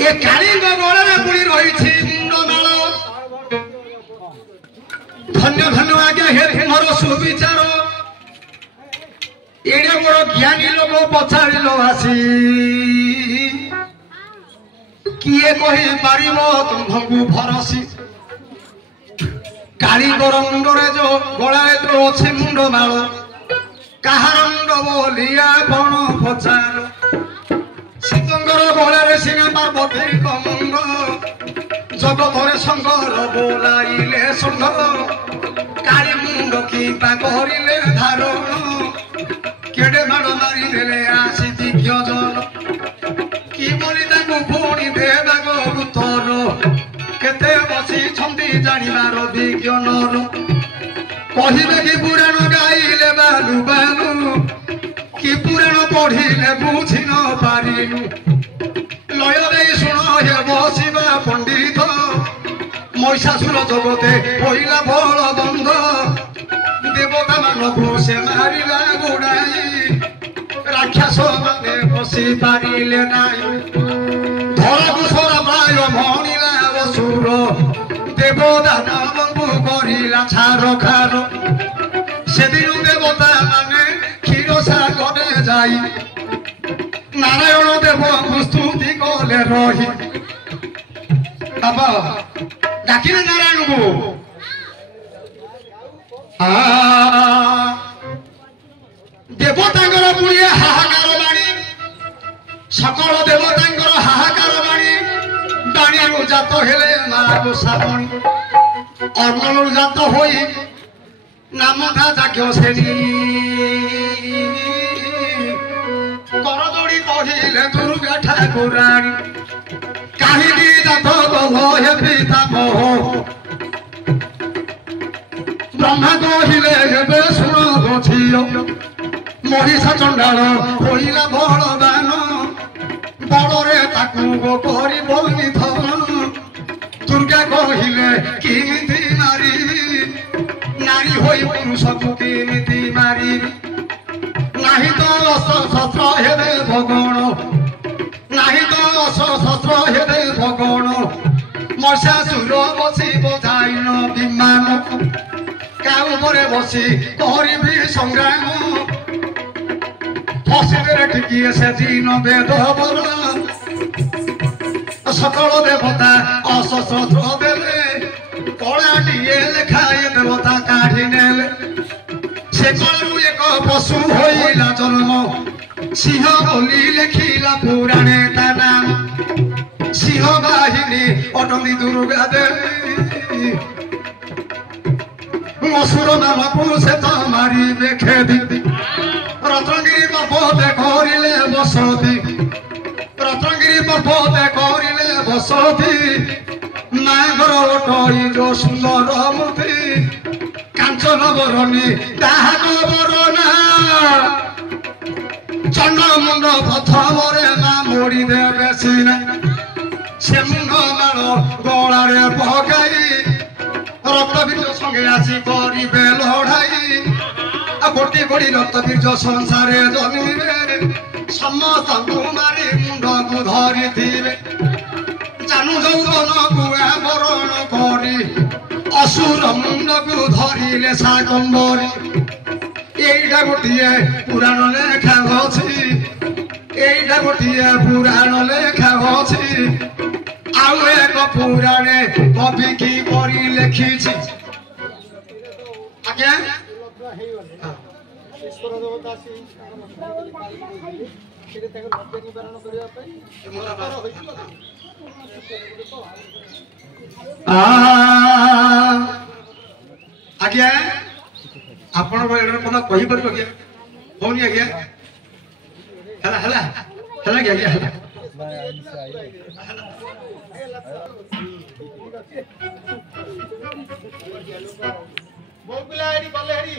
ए कालींग गोळा पुरी रहिछि मुंडमाळ धन्य धन्य आज्ञा हे मोर सुविचार एडे मोर ज्ञानी लोक पछाड़िलो आसी किए कहि पारिबो तुम्हकु भरसी कालींग मुंडरे जो गोळाए तो अछि मुंडमाळ काहार मुंड बोलिया पण पछाड़ सीतंगर गोळे सिंह पार्वती मुंड जगतरे शंकर बोलाइले सुंद काली मुंड की पागरिले धारण केडे माड़ मारी देले आसी दिग्गजन की बोली ताकू पुणी देबागो उत्तर केते बसी छंदी जानिबार विज्ञानर कहिबे कि पुराण गाइले बालू बालू कि पुराण पढ़िले बुझी न पारिलु लय दे शुण हे बसिबा पंडित महिषासुर जगते पहिला बल बंध देवता मानकु से मारिला गोड़ाई राक्षस माने बसी पारिले नाई धरा कुशरा प्राय मणिला असुर देवता नामकु करिला छार खार सेदिनु देवता माने क्षीर सागरे जाई नारायण देव स्तुति कले रही बाबा डाकिले नारायण को देवतांगर पुलिया हाहाकार बाणी सकल देवतांगर हाहाकार बाणी बाणी जात हेले मागो साबणी अर्णन जात होई नाम था जाग्य श्रेणी करदोड़ी कहिले दुर्गा ठाकुराणी काहिनी जात गो हे पिता मोह ब्रह्मा कहिले हेबे शुण झियो महिषा चंडाल होइला बलवान बलरे ताकू गो करिब निधन दुर्गा कहिले किमिति मारिबी नारी होई पुरुषकु किमिति मारिबी नाही तो शस्त्र हेदे भगण नाही तो शस्त्र हेदे भगण महिषासुर बसी बजाइन विमान काउपरे बसी करिबी संग्राम फसिले टिकिए से दिन वेद बर सकल देवता अशस्त्र देले कलाटिए लेखाए देवता काढ़ी नेले से कलू एक पशु होइला जन्म सिंह बोली लेखिला पुराणे ता नाम सिंह बाहिनी अटंदी दुर्गा देवी असुर नामकु से तो मारिबे खेदी रत्नगिरी पर्वते करिले बसती रत्नगिरी पर्वते करिले बसती नागर ओटई जो सुंदर मूर्ति कांचन बरणी दाहक बरना चंड मुंड प्रथमरे मा मोड़ी देवे सीना से मुंड माल गलारे पकाई रक्तबीज संगे आसी करिबे लड़ाई गोटी गोटी रक्तबीज संसारे जन्मिबे समस्त मारी मुंड को धरी जानू जौवन को आवरण करी असुर मुंड को धरिले शाकंबरी एइटा गोटिए पुराण लेखा अछि एइटा गोटिए पुराण लेखा अछि आउ एक पुराणे कवि की करी लिखिछि आज्ञा ईश्वर देवता से सेरे ताके भक्त निवारण करिया पई मोरा होइतिलो आज्ञा आपण पद कहि परबो आज्ञा होनी आज्ञा हला हला हला आज्ञा हला बोपिला हेरी बल्ले हेरी